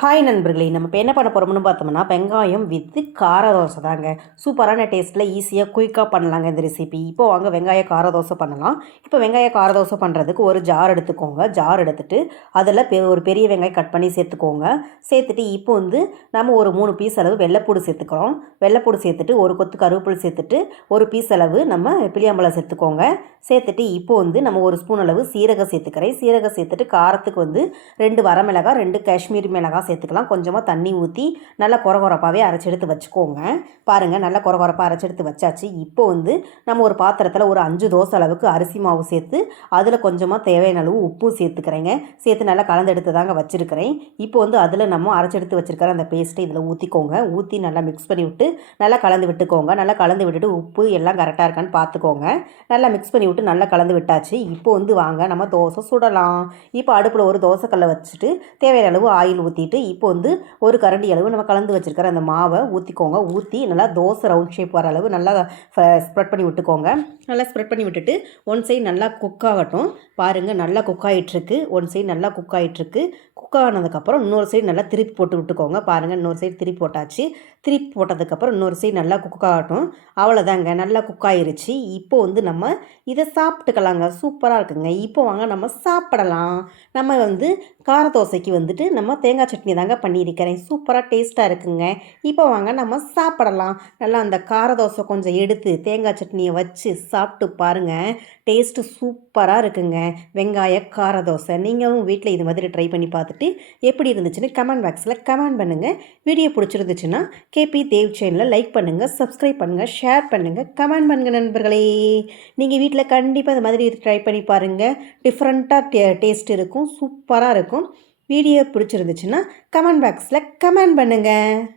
Hi நண்பர்களே, நம்ம இப்போ என்ன பண்ண போகிறோம்னு பார்த்தோம்னா வெங்காயம் வித்து கார தோசை தாங்க. சூப்பரான டேஸ்ட்டில் ஈஸியாக குயிக்காக பண்ணலாங்க இந்த ரெசிபி. இப்போ வாங்க வெங்காய கார தோசை பண்ணலாம். இப்போ வெங்காய கார தோசை பண்ணுறதுக்கு ஒரு ஜார் எடுத்துக்கோங்க. ஜார் எடுத்துகிட்டு அதில் ஒரு பெரிய வெங்காயம் கட் பண்ணி சேர்த்துக்கோங்க. சேர்த்துட்டு இப்போ நம்ம ஒரு 3 பீஸ் அளவு வெள்ளைப்பூடு சேர்த்துக்கிறோம். வெள்ளைப்பூடு சேர்த்துட்டு ஒரு கொத்து கருவேப்பிலை சேர்த்துட்டு ஒரு பீஸ் அளவு நம்ம புளியாம்பழம் சேர்த்துக்கோங்க. சேர்த்துட்டு இப்போ நம்ம ஒரு ஸ்பூன் அளவு சீரகம் சேர்த்துக்கிறேன். சீரகம் சேர்த்துட்டு காரத்துக்கு 2 வரமிளகாய் 2 காஷ்மீரி மிளகாய் சேர்த்துக்கலாம். கொஞ்சமாக தண்ணி ஊற்றி நல்லா கொரகொரப்பாகவே அரைச்சி எடுத்து வச்சுக்கோங்க. பாருங்கள், நல்லா கொரகொரப்பாக அரைச்சி எடுத்து வச்சாச்சு. இப்போ நம்ம ஒரு பாத்திரத்தில் ஒரு 5 தோசை அளவுக்கு அரிசி மாவு சேர்த்து அதில் கொஞ்சமாக தேவையான அளவு உப்பும் சேர்த்துக்கிறேங்க. சேர்த்து நல்லா கலந்து எடுத்து தாங்க வச்சுருக்கிறேன். இப்போ அதில் நம்ம அரைச்சி எடுத்து வச்சுருக்கிற அந்த பேஸ்ட்டை இதில் ஊற்றிக்கோங்க. ஊற்றி நல்லா மிக்ஸ் பண்ணி விட்டு நல்லா கலந்து விட்டுக்கோங்க. நல்லா கலந்து விட்டுட்டு உப்பு எல்லாம் கரெக்டாக இருக்கான்னு பார்த்துக்கோங்க. நல்லா மிக்ஸ் பண்ணி விட்டு நல்லா கலந்து விட்டாச்சு. இப்போ வாங்க நம்ம தோசை சுடலாம். இப்போ அடுப்பில் ஒரு தோசைக்கல்லை வச்சுட்டு தேவையான அளவு ஆயில் ஊற்றிட்டு இப்போ ஒரு கரண்டி அளவு நம்ம கலந்து வச்சுருக்கிற அந்த மாவை ஊற்றிக்கோங்க. ஊற்றி நல்லா தோசை ரவுண்ட் ஷேப் வர அளவு நல்லா ஸ்ப்ரெட் பண்ணி விட்டுக்கோங்க. நல்லா ஸ்ப்ரெட் பண்ணி விட்டுட்டு ஒன் சைடு நல்லா குக் ஆகட்டும். பாருங்கள், நல்லா குக் ஆகிட்டுருக்கு. ஒன் சைடு நல்லா குக் ஆகிட்டுருக்கு. குக் ஆனதுக்கப்புறம் இன்னொரு சைடு நல்லா திருப்பி போட்டு விட்டுக்கோங்க. பாருங்கள், இன்னொரு சைடு திருப்பி போட்டாச்சு. திருப்பி போட்டதுக்கப்புறம் இன்னொரு சைடு நல்லா குக் ஆகட்டும். அவ்வளோதாங்க, நல்லா குக் ஆகிருச்சு. இப்போ நம்ம இதை சாப்பிட்டுக்கலாங்க. சூப்பராக இருக்குங்க. இப்போ வாங்க நம்ம சாப்பிடலாம். நம்ம கார தோசைக்கு நம்ம தேங்காய் சட்னி தாங்க பண்ணியிருக்கிறேன். சூப்பராக டேஸ்ட்டாக இருக்குங்க. இப்போ வாங்க நம்ம சாப்பிடலாம். நல்லா அந்த கார தோசை கொஞ்சம் எடுத்து தேங்காய் சட்னியை வச்சு சாப்பிட்டு பாருங்கள். டேஸ்ட்டு சூப்பராக இருக்குங்க. வெங்காய கார தோசை நீங்களும் வீட்டில் இது மாதிரி ட்ரை பண்ணி பார்த்துட்டு எப்படி இருந்துச்சுன்னு கமெண்ட் பாக்ஸில் கமெண்ட் பண்ணுங்கள். வீடியோ பிடிச்சிருந்துச்சுன்னா கேபி தேவ் சேனலில் லைக் பண்ணுங்கள், சப்ஸ்கிரைப் பண்ணுங்கள், ஷேர் பண்ணுங்கள், கமெண்ட் பண்ணுங்கள் நண்பர்களே. நீங்கள் வீட்டில் கண்டிப்பாக இது மாதிரி ட்ரை பண்ணி பாருங்கள். டிஃப்ரெண்ட்டாக டேஸ்ட் இருக்கும். சூப்பராக இருக்கும். வீடியோ பிடிச்சிருந்துச்சுன்னா கமெண்ட் பாக்ஸில் கமெண்ட் பண்ணுங்கள்.